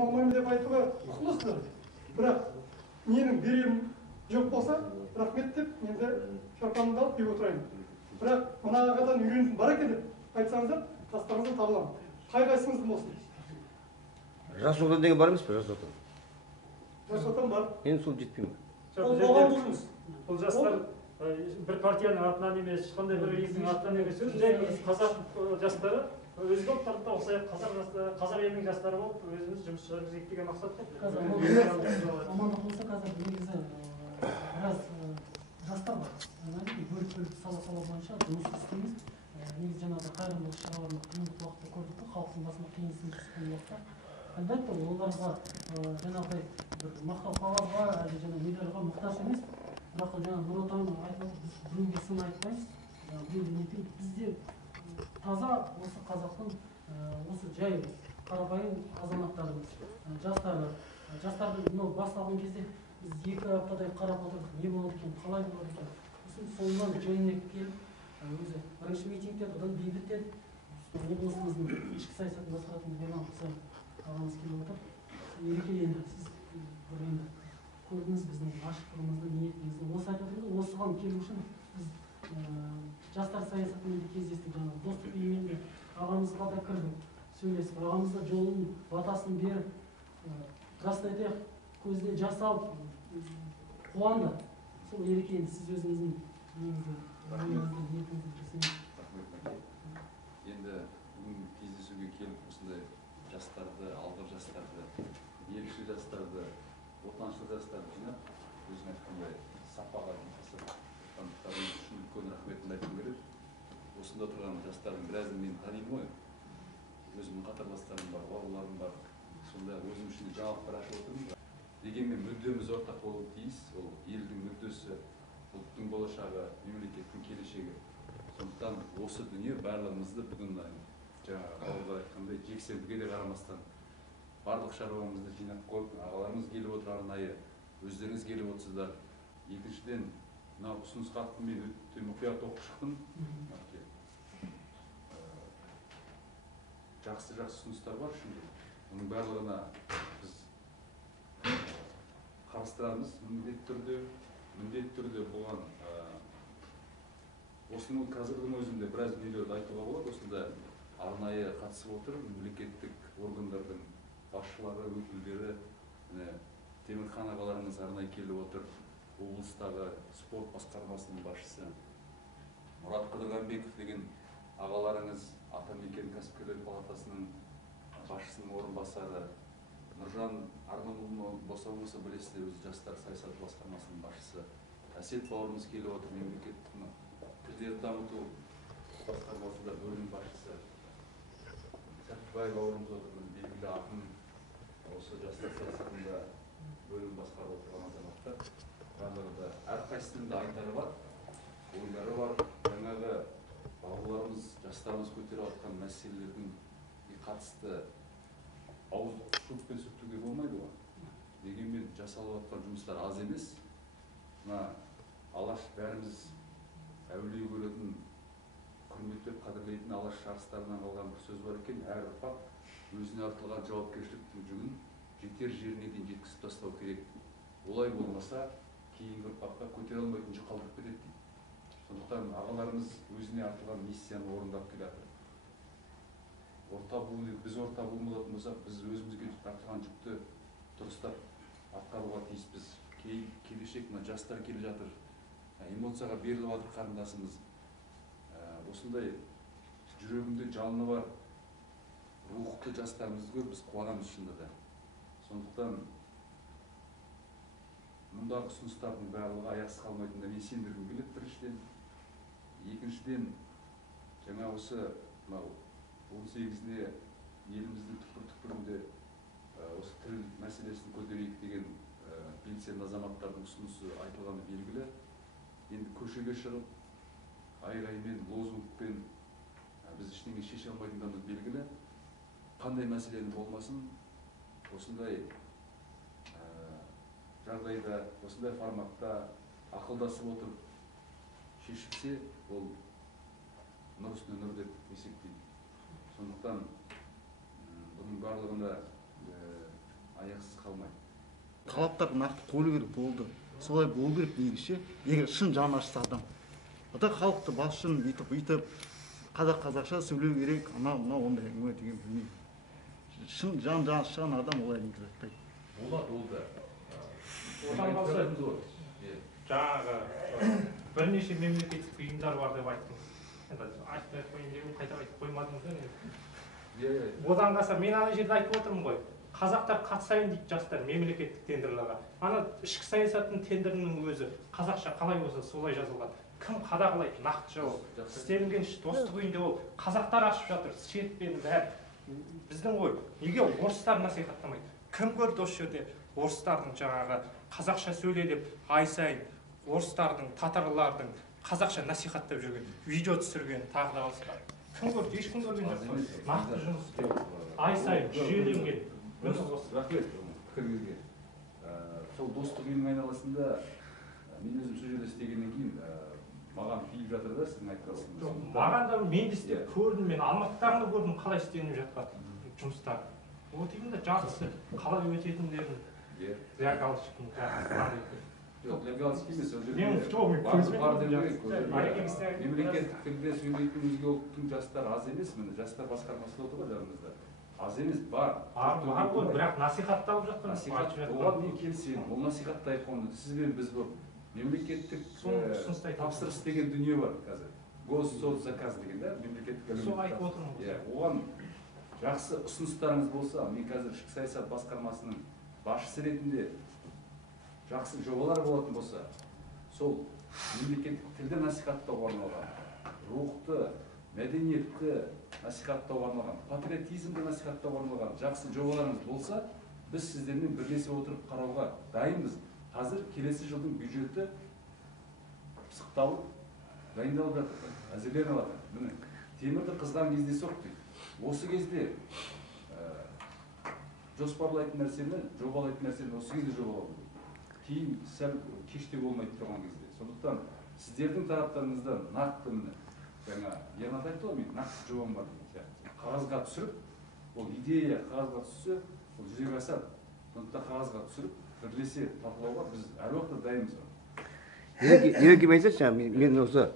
білім алмаймын деп айтуға құқылысыздар. Бірақ менің берерім жоқ болса, рахмет деп, мен де шапанымды алып киіп отырайын. Бірақ мына ағадан үйренетінім бар екен деп айтсаңыздар, қастарыңыздан табыламын. Қай қайсыңыздың болсын. Жас отан деген бар емес пе, жас отан? Жас отан бар. Мен сол жетпеймін. Бұл жастар бір партияның атынан емес, ешқандай бір елдің атынан емес, жай қазақ жастары өзге ұлттарда ұқсайып, қазақ елінің жастары болып, өзіміз жұмыс жүргізейік деген мақсат қой. Амандық болса қазір негізі біраз жастар бар. Бөліп сала бойынша жұмыс істейміз. Негізі жаңағы қайырымдылық шараларын қиындық уақытта көрдік қой, халықтың басына қиынсын түскен уақытта. Әлбәтте оларға жаңағыдай бір мақтау қағазға, әлде жаңағы медальға мұқтаж емес. Бірақ жаңағы Нұр Отан айтып біреуге сын айтпаймыз. Бізде таза осы қазақтың осы жай қарапайым азаматтарымыз, жастарды мынау басталған кезде біз 2 аптадай қарап отырдық, не болады екен, қалай болады екен. Соңынан жайына келіп, өзі бірінші митингте бұдан бейбіттен облысымыздың ішкі саясатын басқаратын Ерлан Құсайынов ағамыз келіп отыр. Ереке, енді сіз бір енді көрдіңіз біздің ашықтығымызды, ниетімізді. Осы айтып отырмыз, осыған келу үшін біз жастар саясатымен де кездестік. Жаңағы достық үйімен де ағамызға да кірдік, сөйлесіп, ағамызға жолын, батасын беріп, растай айтайық, көзіне жас алып, қуанды. Сол Ереке, енді сіз өзіңіздің ниетіңізді жасаңыз. Енді бүгін кездесуге келіп, осындай жастарды, алғыр жастарды, ерікші жастарды, отаншыл жастарды жинап, өзің айтқандай сапаға жасағандарыңыз үшін үлкен рахметімді айтқым келеді. Осында тұрған жастардың біразын мен танимын ғой. Өзімнің қатарластарым бар, бауырларым бар. Сонда өзім үшін жаңалықтар ашып отырмын. Дегенмен мүддеміз ортақ болуы тиіс. Ол елдің мүддесі, ұлттың болашағы, мемлекеттің келешегі. Сондықтан осы дүние барлығымызды бүгін жаңағы бауырлар айтқандай жексенбіге де қарамастан барлық шаруамызды жинап қойып, ағаларымыз келіп отыр арнайы, өздеріңіз келіп отырсыздар. Екіншіден, мына ұсыныс хатты мен өте мұқият оқып шықтым. Жақсы ұсыныстар бар шынымен. Оның барлығына біз қарастырамыз, міндетті түрде болған. Осының қазірдің өзінде біраз дүниелерді айтуға болады. Осында арнайы қатысып отыр мемлекеттік органдардың басшылары, өкілдері, Темірхан ағаларымыз арнайы келіп отыр. Облыстағы спорт басқармасының басшысы Мұрат Қыдырғанбеков деген ағаларыңыз, Атамекен кәсіпкерлер палатасының басшысының орынбасары Нұржан Арманұлы болса білесіздер, өзі жастар саясаты басқармасының басшысы. Әсет бауырымыз келіп отыр, мемлекеттің тілдерді дамыту басқармасында бөлім басшысы. Сәттібай бауырымыз отыр, белгілі ақын, осы жастар саясатында бөлім басқарып отырған азаматтар. Барлығы әрқайсысының да айтары бар, ойлары бар. Жаңағы бауырларымыз, жастарымыз көтеріп жатқан мәселелердің қатысты ауызды көппен сүртуге болмайды ғой. Дегенмен жасалып жатқан жұмыстар аз емес. Мына Алаш бәріміз әулие көретін, құрметтеп қадірлейтін Алаш жарыстарынан қалған бір сөз бар екен. Әр ұрпақ өзіне артылған жауапкершіліктің жүгін жетер жеріне дейін жеткізіп тастау керек. Олай болмаса, кейінгі ұрпаққа көтере алмайтын жүк қалдырып кетеді дейді. Сондықтан ағаларымыз өзіне артылған миссияны орындап келеді. Біз орта болмалатын болсақ, біз өзімізге артылған жүкті дұрыстап атқаруға тиіспіз. Келешек жастар келе жатыр, эмоцияға беріліп жатыр қарындасымыз. Осындай жүрегінде жалыны бар рухты жастарымызды көріп біз қуанамыз шынында да. Сондықтан мұндағы ұсыныстардың барлығы аяқсыз қалмайтынына мен сендіргім келеді біріншіден. Екіншіден, жаңа осы 18-іне еліміздің түкпір-түкпірінде осы тіл мәселесін көтерейік деген белсенді азаматтардың ұсынысы айтылғаны белгілі. Енді көшеге шығып, айғаймен, лозунгпен біз ештеңе шеше алмайтындарымыз белгілі. Қандай мәселені болмасын, осындай жағдайда, осындай форматта ақылдасып отырып шешілсе, ол нұр үстіне нұр деп есептейді. Сондықтан бұның барлығында талаптар нақты қойылу керек болды. Солай болу керек негізі. Егер шын жаны ашса адам. Ата халықты басшын бүйтіп қазақша сөйлеу керек, мынау ондай әңгіме деген білмеймін. Шын жан ашыған адам олай негізі айтпайды. Болады, ол да. Одан қалса жаңағы бірнеше мемлекеттік ұйымдар бар деп айттым. Енді айтпай қойын деп қайта айтып қоймадыңыз ба? Одан қалса мен ана жерде айтып отырмын ғой. Қазақтар қатысайын дейді жастар мемлекеттік тендерлерге. Ана ішкі саясаттың тендерінің өзі қазақша қалай болса солай жазылған. Кім қадағалайды нақты жауап. Істелінген достық үйінде ол қазақтар ашып жатыр, шертпені бәрі. Біздің ғой, неге орыстар насихаттамайды? Кім көрді осы жерде орыстардың жаңағы қазақша сөйле деп ай сайын орыстардың, татарлардың қазақша насихаттап жүрген, видео түсірген, тағы да басқа. Кім көрді? Ешкім көрген жоқ. Нақты жұмыс істеу. Ай сайын жүйеленген. Рахмет пікіріңізге. Сол достық үйінің айналасында мен өзім сол жерде істегеннен кейін маған тиіп жатыр да сіздің айтқаныңыз. Маған да мен де істеп көрдім, мен Алматыдағы көрдім қалай істеніп жатқан жұмыстар. Вот именно жақсы қалай өтетіндерін для галочки. Жоқ, для галочки емес, ол Мен бар деп керек. Мемлекеттік тілде сөйлейтін өзге ұлттың жастары аз емес, міне жастар басқармасында отыр ғой жанымызда. Аз емес, бар. Бар ғой, бірақ насихатталып жатқан. Оған мен келісемін, ол насихаттайық оны. Сіз бен біз болып мемлекеттік тапсырыс деген дүние бар қазір. Госсоцзаказ деген да, мемлекеттік әлеуметтік. Сол айтып отырмын. Оған жақсы ұсыныстарыңыз болса, мен қазір ішкі саясат басқармасының басшысы ретінде жақсы жобалар болатын болса, сол мемлекеттік тілді насихаттауға арналған, рухты, мәдениетті насихаттауға арналған, патриотизмді насихаттауға арналған жақсы жобаларыңыз болса, біз сіздермен бірлесе отырып қарауға дайынбыз. Қазір келесі жылдың бюджеті пысықталып, дайындалып жатыр, әзірленіп жатыр. Міне, темірді қызған кезде соқ дейді. Осы кезде жоспарлайтын нәрсені, жобалайтын нәрсені осы кезде жобалау керек. Кейін сәл кеште болмайды тұрған кезде. Сондықтан сіздердің тараптарыңыздан нақты міне, жаңа Янат айтты ғой, мен нақты жобам бар деген сияқты. Қағазға түсіріп, ол идея қағазға түссе, ол жүзеге асады. Сондықтан қағазға түсіріп, бірлесе талқылауға біз әр уақытта дайынбыз. Ерекем айтайыншы, мен осы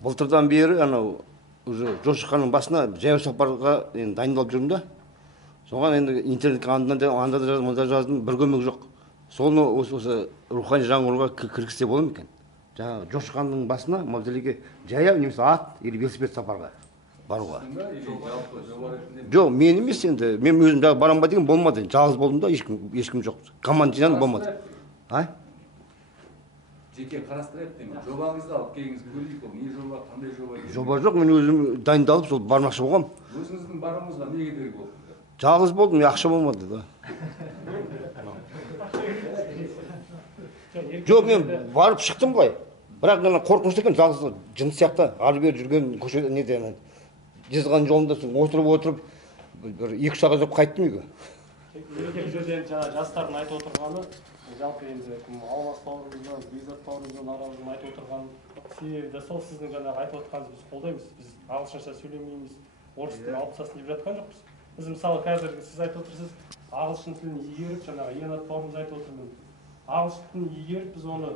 былтырдан бері анау уже Жошықханның басына жаяу сапарға дайындалып жүрмін да. Соған енді интернетке анда да жаздым, мында жаздым, бір көмек жоқ. Соны осы рухани жаңғыруға кіргізсе болады ма екен? Жаңағы Жошықханның басына мавзолейге жаяу немесе ат или велосипед сапарға баруға. Жоқ, мен емес енді, мен өзім барам ба деген болмады. Жалғыз болдым да, ешкім жоқ. Команда жинап болмады. Жеке қарастырайық деймін. Жобаңызды алып келіңіз, көрейік ол не жоба, қандай жоба? Жоба жоқ, мен өзім дайындалып сол бармақшы болғам. Өзіңіздің баруыңызға не кедергі болды? Жалғыз болдым, ақша болмады да. Жоқ, мен барып шықтым былай. Бірақ қорқынышты екен, жалғыз жын сияқты ары бері жүрген көшеде неден жезған жолында отырып бір 2 сағат жүріп қайттым үйге. Бұл жерде жастардың айтып отырғаны, жалпы енді Алмас бауырымыздан, Бекзат бауырымыздан, арамыздан айтып отырған себебі сол сіздің жаңағы айтып отырғаныңызды біз қолдаймыз. Біз ағылшынша сөйлемейміз, орыс тілін алып тастасын деп жатқан жоқпыз. Біз мысалы қазір сіз айтып отырсыз, ағылшын тілін игеріп, жаңағы Янат бауырымыз айтып отырмын. Ағылшын тілін игеріп, біз оны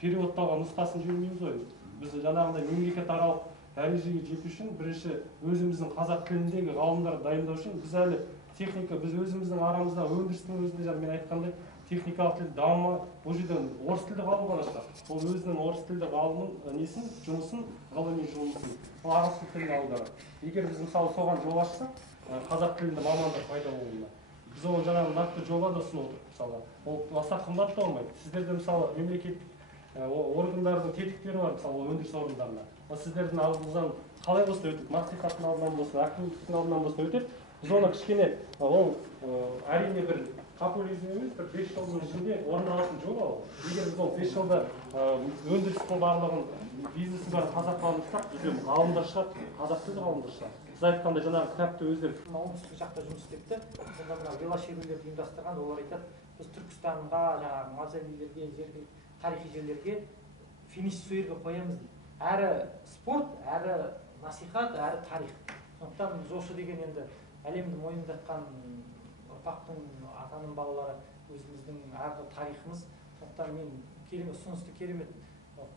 переводтауға нұсқасын жібермейміз ғой. Біз жаңағындай мемлекетаралық дәрежеге жету үшін бірінші өзіміздің қазақ тіліндегі ғалымдарды дайындау үшін біз әлі техника, біз өзіміздің арамызда өндірістің өзінде мен айтқандай техникалық тіл дамыма, бұл жерден орыс тілді ғалым ғана шығады. Ол өзінің орыс тілді ғалымның несін, жұмысын, ғылыми жұмысын, ол ағылшын тілін аударады. Егер біз мысалы соған жол ашсақ, қазақ тілінде мамандар пайда болуына. Біз оны жаңағы нақты жобада ұсынып отырмыз мысалы. Ол аса қымбат та болмайды. Сіздерде мысалы мемлекеттік органдардың тетіктері бар, мысалы өндіріс орындарына. Сіздердің алдыңыздан қалай болсын өтеді, мәслихаттың алдынан болсын, әкімдіктің алдынан болсын өтеді. Біз оны кішкене, ол әрине бір популизм емес, бір 5 жылдың ішінде орындалатын жоба ол. Егер біз ол 5 жылда өндірістің барлығын, бизнесі бар қазақ ғалым ұстап, бізден ғалымдар шығады, қазақ тілді ғалымдар шығады. Сіз айтқанда жаңағы кітапты өздері оңтүстік жақта жұмыс істепті. Сонда мына велошерулерді ұйымдастырған, олар айтады, біз Түркістанға, жаңағы мавзолейлерге, тарихи жерлерге финиш суерге қоямыз дейді. Әрі спорт, әрі насихат, әрі тарих. Сондықтан Жошы деген енді әлемді мойындатқан ұрпақтың атаның балалары өзіміздің әрбір тарихымыз. Сондықтан мен керемет ұсынысты керемет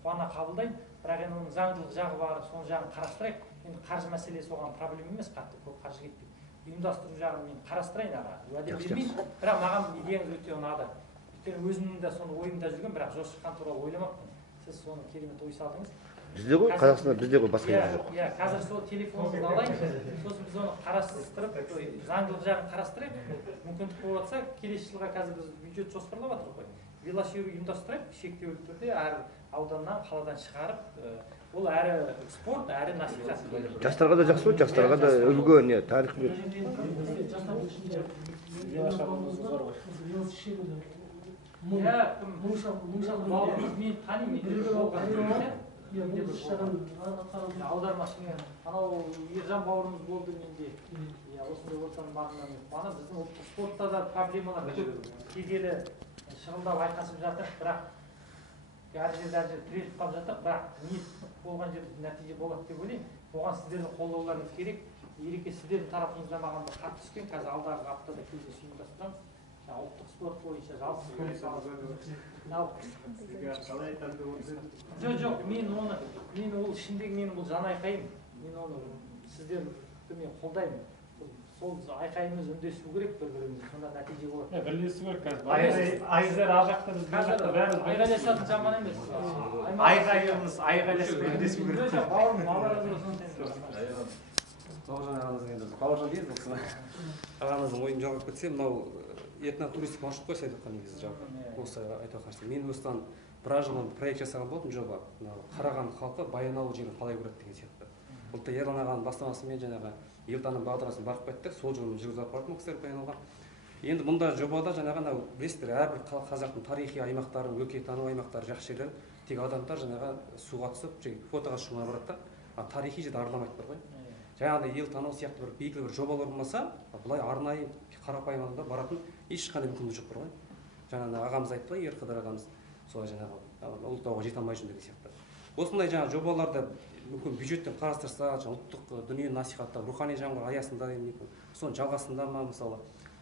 қуана қабылдаймын. Бірақ енді оның заңдылық жағы бар, соның жағын қарастырайық. Енді қаржы мәселесі оған проблема емес, қатты көп қаржы кетпейді. Ұйымдастыру жағын мен қарастырайын аға, уәде бермеймін. Бірақ маған идеяңыз өте ұнады. Өйткені өзімнің де соны ойымда жүрген, бірақ Жошы-хан туралы ойламаппын. Сіз соны керемет ой салдыңыз. Бізде ғой, Қазақстанда бізде ғой, басқа жерде жоқ. Иә, қазір сол телефоныңызды алайын, сосын біз оны қарастырып, заңдылық жағын қарастырайық. Мүмкіндік болып жатса, келесі жылға қазір біз бюджет жоспарлап жатырмыз ғой. Велошеру ұйымдастырайық, шектеулі түрде әр ауданнан, қаладан шығарып, ол әрі спорт, әрі насихат. Жастарға да жақсы ғой, жастарға да үлгі, не, тарих береді. Бауырымыз мен танимын. Аудармашы анау Ержан бауырымыз болды менде. Осындай ортаның бағынан қуанып, біздің ұлттық спортта да проблемалар көп кеделі шығындап айқасып жатыр, бірақ әр жерде тіреліп қалып жатыр, бірақ ниет болған жерде нәтиже болады деп ойлаймын. Оған сіздердің қолдауларыңыз керек. Ереке сіздердің тарапыңыздан маған бір хат түскен, қазір алдағы аптада кездесу ұйымдастырамыз. Ұлттық спорт бойынша жалпы жоқ, мен ол ішіндегі менің бұл жан айқайым. Мен оны сіздерді мен қолдаймын. Сол айқайымыз үндесу керек бір-бірімізге, сонда нәтиже болады. Бірлесу керек қазір. Айыздар ар жақта біз бұл жақта бәріміз айғайласатын жаман емес. айғайласып үндесу керек. Жоқ, бауырым, алла разы болсын. Бауыржан ағамыз енді бауыржан дейді бұл кісі. Ағамыздың ойын жалғап кетсе, мынау этно-туристик маршрут қой айтып жатқан негізі жалпы. Осы айтып жатқан мен осыдан біраз жылдан проект жасаған болатынмын жоба. Қарағанды халқы Баянауыл жерін қалай көреді деген сияқты. Бұл да Ерлан ағаның бастамасымен жаңағы елтаным бағдарламасын барып қайттық, сол жылы жүргізіп апардым кісілер Баянауылға. Енді мұнда жобада жаңағы білесіздер, әрбір қазақтың тарихи аймақтары, өлкетану аймақтары, жақсы жерлер, тек адамдар жаңағы суға түсіп, фотоға шығуына барады да, тарихи жерді араламайды бар ғой. Жаңағыдай ел тану сияқты бір белгілі бір жобалар болмаса, былай арнайы қарапайым адамдар баратын ешқандай мүмкіндік жоқ бар ғой. Жаңағы ағамыз айтты ғой, Ерқыдар ағамыз, солай жаңағы Ұлытауға жете алмай жүр деген сияқты. Осындай жаңағы жобаларды мүмкін бюджеттен қарастырса, ұлттық дүние насихаттау, рухани жаңғыру аясында соның жалғасында ма мысалы.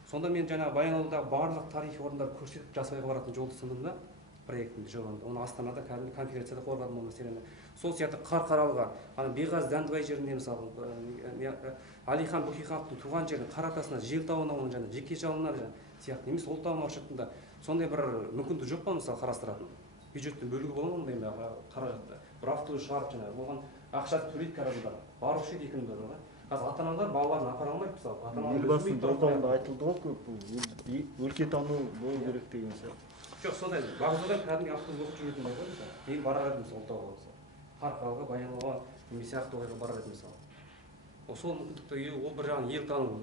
Сонда мен жаңағы Баянауылдағы барлық тарихи орындарды көрсетіп Жасыбайға баратын жолды ұсындым да, проектімді жобамды. Оны Астанада кәдімгі конференцияда қорғадым ол мәселені. Сол сияқты Қарқаралыға, Беғаз Дәндібай жерінде мысалы, Әлихан Бөкейхановтың туған жерінің Қаратасына, Желтауына, оның жаңағы жеке жалына сияқты емес, Ұлытау маршрутында сондай бір мүмкіндік жоқ па мысалы қарастыратын? Бюджеттен бөлігі бола ма ондай қаражатта? Бір автобус шығарып жаңағы, оған ақшасы төлейді кәдімгі барушы еді екінің бірі. Қазір ата-аналар балаларын апара алмайды мысалы. Елбасының жолдауында айтылды ғой көп, бұл өлкетану болу керек деген сияқты. Жоқ, сондай бағзада кәдімгі автобус оқып жүретін бар ғой мысалы. Кейін барар едім мысалы Ұлытауға мысалы. Қарқаралыға, Баянауылға, немесе Ақтоғайға барар едім мысалы. Сол мүмкіндікті ол бір жағынан ел тану,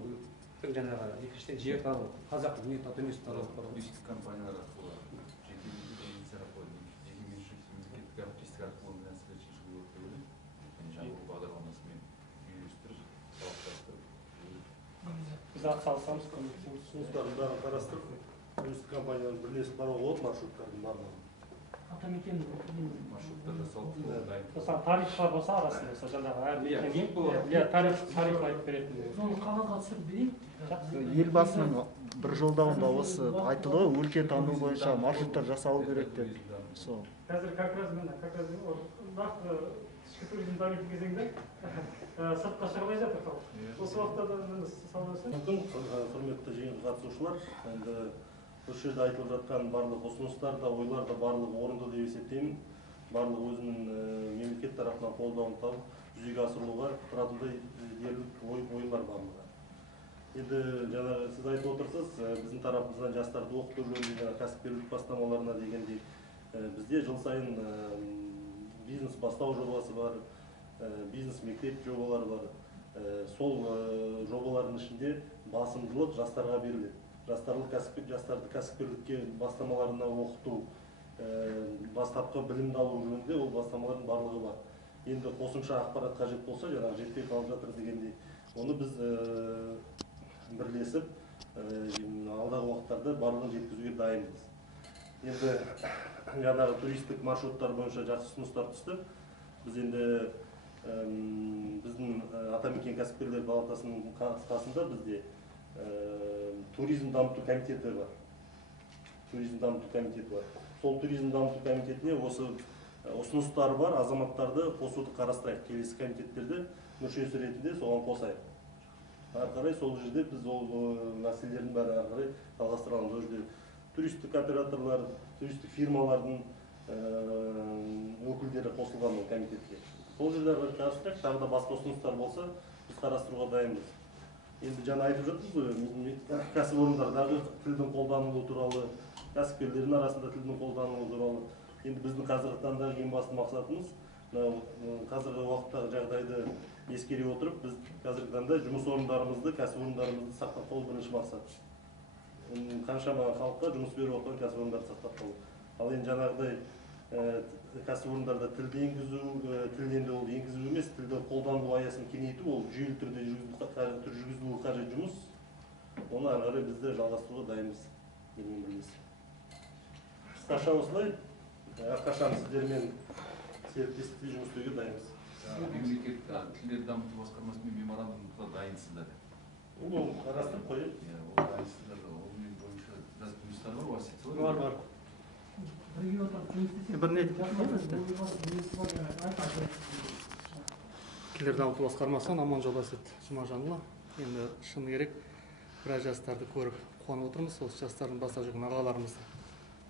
жаңағы екіншіден жер тану, қазақ дүниесі тану. Туристік компаниялар арқылы, жеке бизнес арқылы, жеке меншік мемлекеттік әріптестік арқылы нәрселер шешуге болады деп ойлаймын. Жаңағы бағдарламасымен үйлестіріп, салықтастырып. Біз атсалысамыз, көмектесеміз. Ұсыныстардың бәрін қарастырып, туристік компаниялар бірлесіп баруға болады маршруттардың барлығы. Атамекен Маршруттар жасалып дайын. Мысалы тарихшылар болса арасында, мысалы жаңағы әр мекен тарих айтып беретін. соны қағазға түсіріп берейік. Елбасының бір жолдауында осы айтылды ғой, өлкетану бойынша маршруттар жасалу керек деп. Сол. Қазір как раз нақты ішкі туризм дамитын кезеңде сыртқа шығармай жатыр халық. Осы уақытта да салынса. Мүмкін, құрметті жиын қатысушылар, енді осы жерде айтылып жатқан барлық ұсыныстар да, ойлар да барлығы орынды деп есептеймін. Барлығы өзінің мемлекет тарапынан қолдауын тауып, жүзеге асырылуға тұратындай дерлік ойлар барлығы. Енді жаңағы сіз айтып отырсыз, біздің тарапымыздан жастарды оқыту жөнінде кәсіпкерлік бастамаларына дегендей, бізде жыл сайын бизнес бастау жобасы бар, бизнес мектеп жобалары бар. Сол жобалардың ішінде басымдылық жастарға беріледі. Жастарды кәсіпкерлікке бастамаларына оқыту, бастапқы білімді алу жөнінде ол бастамалардың барлығы бар. Енді қосымша ақпарат қажет болса, жаңағы жетпей қалып жатыр дегендей, оны біз бірлесіп алдағы уақыттарда барлығын жеткізуге дайынбыз. Енді жаңағы туристік маршруттар бойынша жақсы ұсыныстар түсті. Біз енді біздің Атамекен кәсіпкерлер палатасының қасында бізде туризм дамыту комитеті бар. туризм дамыту комитети бар. Сол туризм дамыту комитетіне осы ұсыныстары бар азаматтарды қосуды қарастырайық. Келесі комитеттерде мүшесі ретінде соған қосайық. Ары қарай сол жерде біз ол мәселелердің бәрін ары қарай жалғастырамыз. Ол жерде туристік операторлар, туристік фирмалардың өкілдері қосылған ол комитетке. Сол жерде ары қарай қарастырайық. Тағы да басқа ұсыныстар болса, біз қарастыруға дайынбыз. Енді жаңа айтып жатырмыз ғой, кәсіпорындардағы тілдің қолданылуы туралы, кәсіпкерлердің арасында тілдің қолданылуы туралы. Енді біздің қазіргі таңдағы ең басты мақсатымыз қазіргі уақыттағы жағдайды ескере отырып, біз қазіргі таңда жұмыс орындарымызды, кәсіпорындарымызды сақтап қалу бірінші мақсат. Қаншама халыққа жұмыс беріп отырған кәсіпорындарды сақтап қалу. Ал енді жаңағыдай кәсіпорындарда тілді енгізу, тілденді ол енгізу емес, тілді қолдану аясын кеңейту, ол жүйелі түрде жүргізілуі қажет жұмыс. Оны ары қарай бізде жалғастыруға дайынбыз деген бірлесіп. Қысқаша осылай, әрқашан сіздермен серіктестікте жұмыс істеуге дайынбыз. Мемлекет тілдерді дамыту басқармасымен меморандумға дайынсыздар. Ол қарастырып қойып. Ол дайынсыздар. Ол бойынша жазып жұмыстар бар, уасиет бар. Бар. Тілдерді дамыту басқармасынан Аманжол Асет Жұмажанұлы. Енді шыны керек, біраз жастарды көріп қуанып отырмыз. Осы жастардың баста жүрген ағаларымызды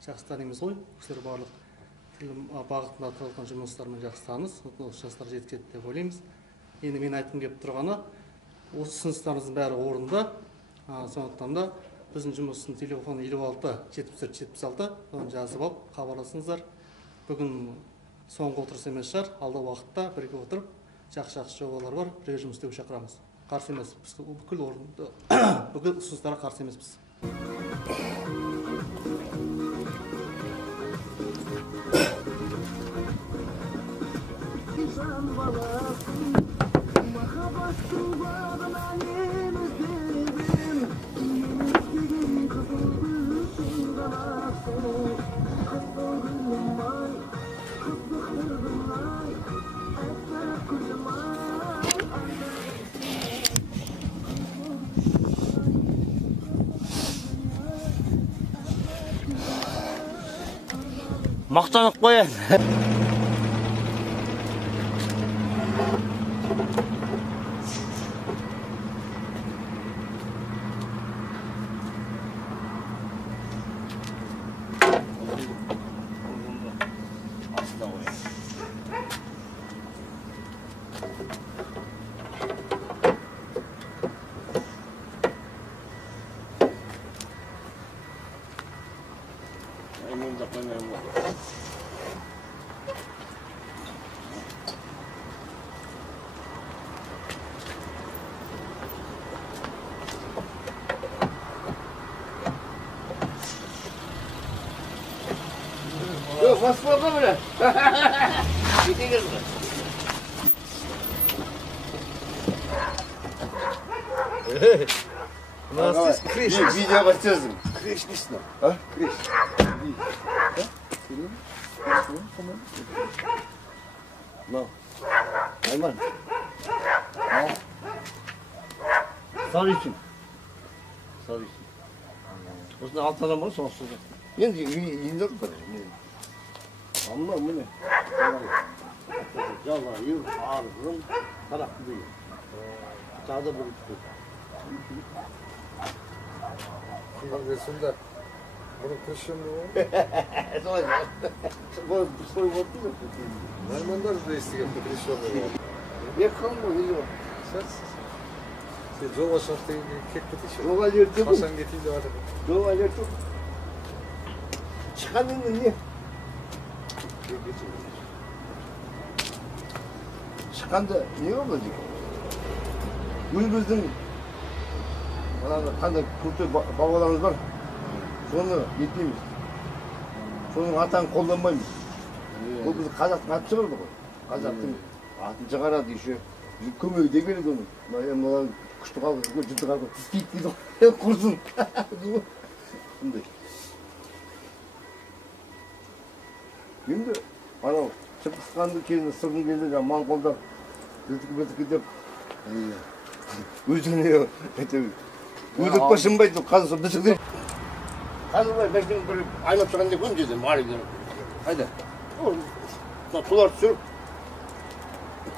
жақсы танимыз ғой. Кісілер барлық тіл бағытында атқарылған жұмыстармен жақсы таныс. Осы жастар жеткізеді деп ойлаймыз. Енді мен айтқым келіп тұрғаны, осы ұсыныстарымыздың бәрі орында. Сондықтан да біздің жұмыстың телефоны 56-74-76, оны жазып алып, хабарласыңыздар. Бүгін соңғы отырыс емес шығар, алда уақытта бірге отырып, жақсы жобалар бар, бірге жұмыс істеуге шақырамыз. Қарсы емес, бүкіл орынды, бүкіл ұсыныстарға қарсы емеспіз. Maqtanып qo'ying. Yok, nasıl oldu böyle? Gidiyoruz. Nasıl? Kreş. Video başlıyorsun. Kreş nesin? Ha? Kreş. No. Ayman. Al. Sarı için. Sarı için. Osman alt adam var sonsuz. Енді ендір бір. Amma bu ne? Yalayır, ağrırım, taraklıyım. Daha da bulutlu. Bunlar resimde. Bunu kışın mı? Sonra bu soy oldu mu? Maymunlar reisi geldi kışın mı? Yakın mı? Ne yok? Sen yol aşağıda kek tutuşu. Yol alerti bu. Hasan getirdi var. Yol alerti. Çıkanın ne? Çıkanda ne olacak? Gündüzün qanday kültür babalarımız var. Şunu yetmeymiz. Şunun atan қолданбаймыз. Бұл біз қазақтың аты шығарды ғой. Қазақтың атын шығарады еще. Көмегі де береді оны. Мына күшті қалды, жұрты қалды. Тістейді дейді ғой. Құрсын. Сондай. Енді анау шыққанды кезінде сырдың кезінде жаңағы моңғолдар біздікі деп өзіне өтірік па шынбайды қазір біздікі Қазір былай мәшинең бір айнап тұрған деп көрмін жерде маленький. Қайда? Тулар түсіріп.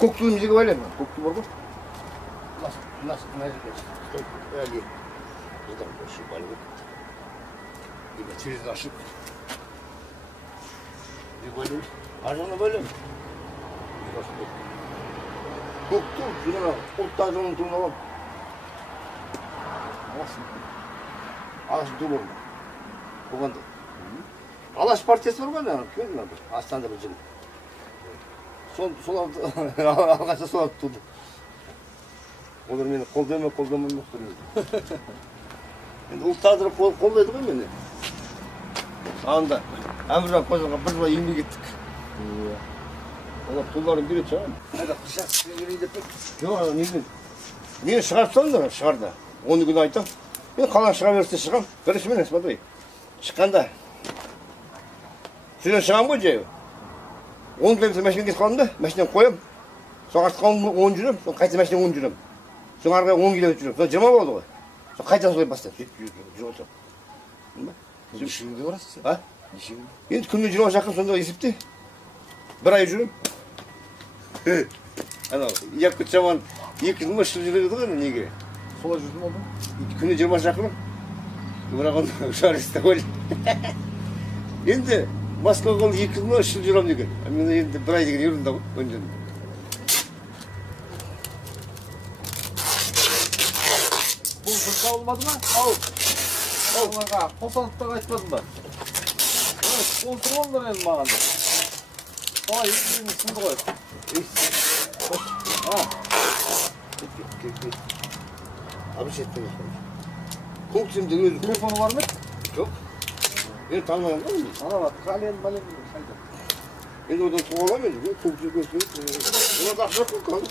Көк туын жерге байлаймын. Көк ту бар ғой. Нас мәжбүр. Әлі. Бұдан көшіп байлап. Егер терезені ашып. Не байлаймыз? Аржағына байлаймыз. Көк ту, жаңа ұлттар жолын туын аламын. Алаш ту болма. Болғанда. Алаш партиясы бар ғой, кім бір Астанада бір жігіт. Соларды алғашта соларды туды. Олар мені қолдамай мұқтырмайды. Енді ұлттарды қолдайды ғой мені. Анда Әміржан Қожаға бір жыл еңбек еттік. Олар туларын береді шығар. Қайда қышақ берейін деп пе? Жоқ, мені шығарып салыңдар, шығарда. 10 күн айтам. Мен қалан шыға берсе шығам. Бірінші мен смотри. Шыққанда. Сөзден шығам ғой жай. 10 километр машина кетіп қалдым да, машинаны қоям. Соң артқа 10 жүрем, соң қайта машина 10 жүрем. Соң арғы 10 километр жүрем. Соң 20 болды ғой. Соң қайта солай бастап жүріп отырам. Неше күнде барасыз? А? Неше күнде? Енді күніне 20 шақырым сонда есепте. Bir ай жүрем. Анау, Якут жаман 2 жыл ма 3 жыл жүреді ғой неге? Солай жүрдім олда? Күніне 20 шақырым. Бірақ оны жарыста қой. Енді Москваға ол 2 жыл ма 3 жыл жүрем деген. Мен енді 1 ай деген ерінді ғой. Бұл дұрыс алынбады ма? Ал. Оларға қосанықтағы айтпадың ба? Олтыр олдар енді маған да. Солай еңбегін сынды ғой. Абыш етпен екен. Көктемде өзі. Телефоны бар ма? Жоқ. Мен танымаймын ғой. Ана бар, қален бален қайда? Енді одан туға аламын енді. Көктем көктем. Оларда ақша көп қалды.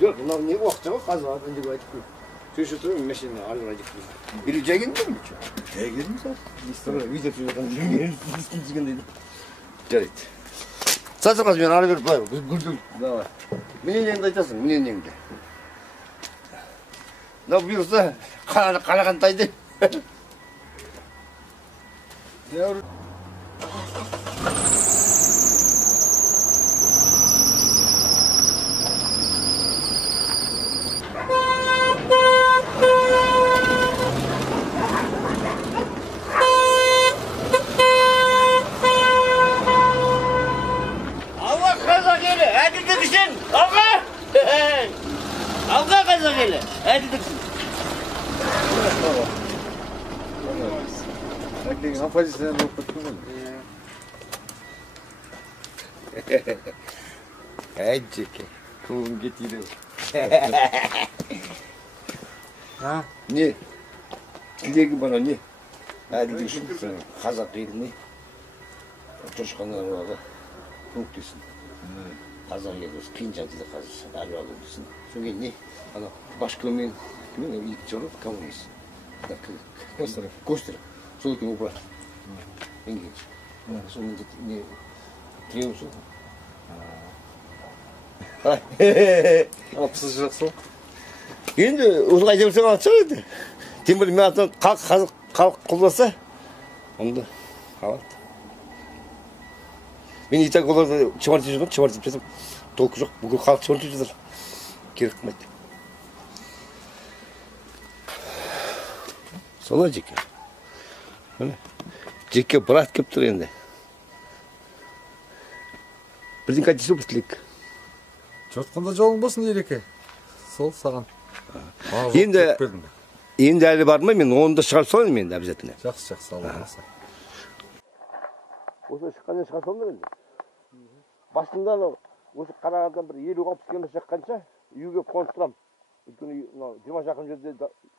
Жоқ, мынау не уақытша ғой, қазір деп айтып қой. Сөйші тұрып, машина алып айтып қой. Или жай келдің бе? Жай келдім сәр. Үйдеп жүрген дегендейді. Жарайды. Сатыр қазір мен ары беріп былай, гүрділ. Давай. Менен айтасың, менен мынау бұйырса, қарағантайды. Алға қазақ елі, әділдіксін. Әкең оппозициядан болып кеткен ғой. Әйджеке, көңім кетейді. Не? Тілегі бана не? Әділдіксін, қазақ еліне. Жошқаннан оғы көктесін. Қазақ елі қиын жағдайда қазір әлі алу дейсін. Соңген не? Ана Башкөмен, екі жолы коммунист. Костеров. Сол екен опырат. Менге. Соның не? Тіреуім сол. Апсыз жақ сол? Енді осы қайта берсең алып шығар еді. Тем более мен атынан халық қолдаса, онда алады. Мен и так оларды чымартып жүрмін, чымартып жатырмын. Толқы жоқ, бүкіл халық чымартып жатыр. Керек қылмайды. Солай жеке. Жеке брат кеп тұр енді. Бірден қайтесу бір тілек. Жортқанда жолың болсын ереке. Сол саған. Енді әлі бармай, мен оны да шығарып салайын мен обязательно. Жақсы, алыңызға. Осы шыққаннан шығарып салыңдар енді. Басында осы қарағандан бір 50-60 километр шыққанша үйге қонып тұрам. Өйткені 20 шақырым жерде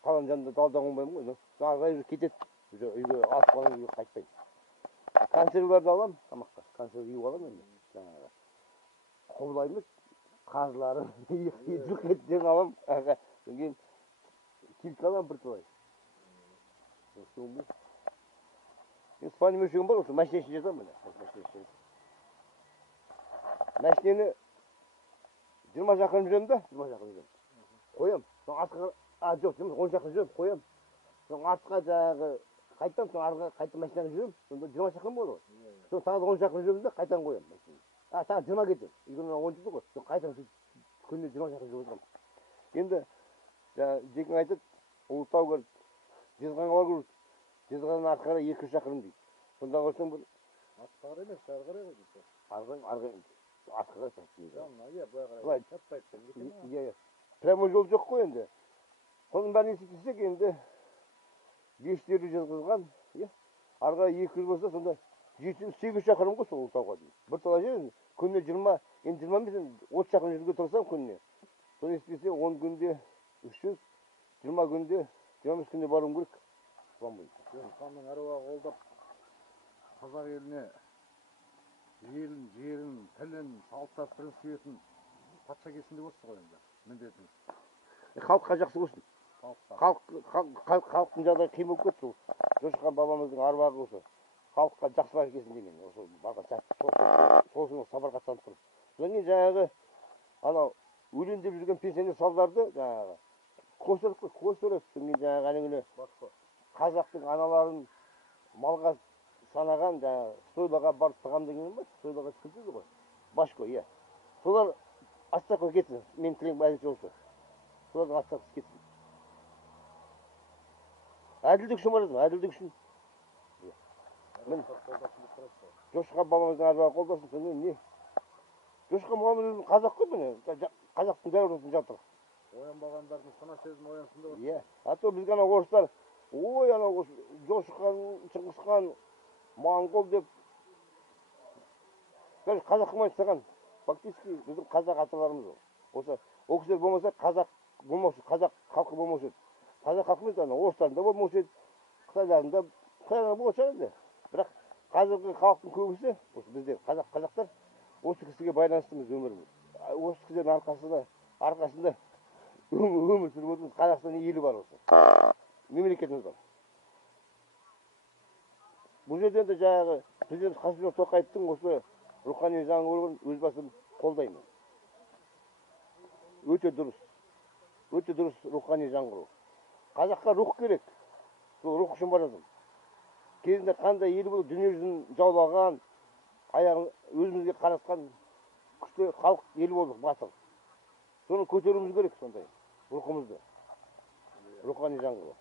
қаланың жанында далда қонбаймын ғой. Ағай кетеді. Үйге алып қалған үйге қайтпаймын. Консерваларды аламын тамаққа. Консерв үйіп аламын енді. Жаңағы қобылаймыз, қазыларын, жылқ еттерін аламын. Содан кейін килка аламын бірталай. Мен спальный мешегім бар, осы машина ішінде жатамын. Машинені 20 шақырым жүремін да, 20 шақырым жүремін. Қоям. Соң артқа, жоқ, 10 шақырым жүремін, қоям. Соң артқа жаңағы қайтам, соң арғы қайта машинаға жүремін. Сонда 20 шақырым болады ғой. Соң тағы 10 шақырым жүремін да, қайтадан қоям машинаны. Тағы 20 кетеді. Үйге 10 жүрді ғой. Соң қайтадан күнде 20 шақырым жүріп отырамын. Енді жекең айтады, Ұлытау көріп, Жезқазғанға барып, Жезқазғаннан артқа қарай 200 шақырым дейді. Сонда қойсаң бір артқа қарай емес, ары қарай ғой дейсіз. артқа қарай сатып. Жанына, иә, былай қарай чаппайды. Иә. Прямо жол жоқ қой енді. Соның бәрін есептесек енді 550 Жезқазған, иә. Ары қарай 200 болса, сонда 700-800 шақырым ғой сол Ұлытауға дейін. Бір тала жер күніне 20, енді 20 емес, 30 шақырым жүруге тұрсам күніне. Соны есептесе 10 күнде 300, 20 күнде, 25 күнде баруым керек. Соған бойынша. Жезқазғанның әруағы қолдап қазақ еліне елін, жерін, тілін, салт-дәстүрін сүйетін патша келсін деп отырсыз ғой енді. Міндетіңіз. Халыққа жақсы болсын. Халықтың жағдайы қиын болып кетті сол. Жошыхан бабамыздың аруағы осы. Халыққа жақсылар келсін деген. Осы сол сапарға аттанып тұр. Содан кейін жаңағы анау өлейін деп жүрген пенсионер салдарды жаңағы көсіріп қой, көсіріп. Содан кейін жаңағы әнегіне қазақтың аналарын малға санаған жаңағы стойлаға барып тығам деген ба? Стойлаға түсірді ғой. Башко, иә. Солар отставкаға кетсін. Мен тілең бәрінше olsa. Солардың отставкасы кетсін. Әділдік үшін барады, әділдік үшін. Жошыхан бабамыздың аруағы қолдасын, сонымен не? Жошыхан бабамыз қазақ қой міне, қазақтың дәуірін жатыр. Оянбағандардың сана сезімі оянсын деп отырсыз. Иә. А то бізге ана орыстар, ой, ана Жошыхан, Шыңғысхан, Моңғол деп. Қазақ қылмай тастаған. Фактически біздің қазақ аталарымыз ол. Осы ол кісілер болмаса қазақ болмаушы, қазақ халқы болмаушы еді. Қазақ халқы емес, ана орыстардың да болмаушы еді. Қытайлардың болмаушы еді. Бірақ қазіргі халықтың көбісі, осы біздер қазақтар осы кісіге байланыстымыз өміріміз. Осы кісілердің арқасында өмір сүріп отырмыз. Қазақстан елі бар осы. Мемлекетіміз бар. Бұл жерден де жаңағы президент Қасым-Жомарт Тоқаевтың осы рухани жаңғыруын өз басым қолдаймын. Өте дұрыс рухани жаңғыру. Қазаққа рух керек. Сол рух үшін барады. Кезінде қандай ел болып дүние жүзін жаулаған, аяғын өзімізге қарасқан күшті халық ел болдық, батыр. Соны көтеруіміз керек сондай рухымызды. Рухани жаңғыру.